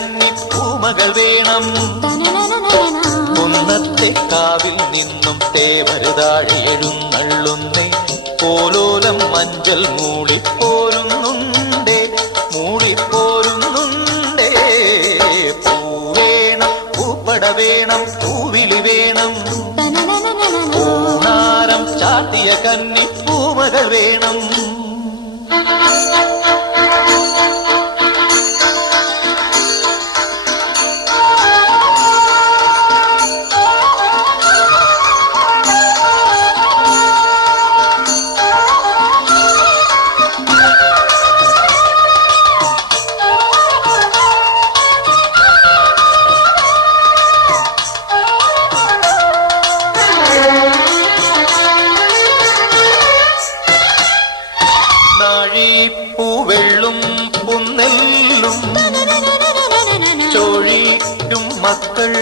കന്നി പൂമകൾ വേണം. കുന്നത്തെ കാവിൽ നിന്നും തേവരുതാഴെ എഴുന്നള്ളുന്നേ. പോലോലം മഞ്ചൽ മൂളിപ്പോരുന്നുണ്ടേ, മൂളിപ്പോരുന്നുണ്ടേ. പൂവേണം, പൂപ്പട വേണം, പൂവിളി വേണം. പൂനാരം ചാത്തിയ കന്നി പൂമകൾ വേണം. പൂവെള്ളും പുന്നെല്ലും ചോഴിക്കും മക്കൾ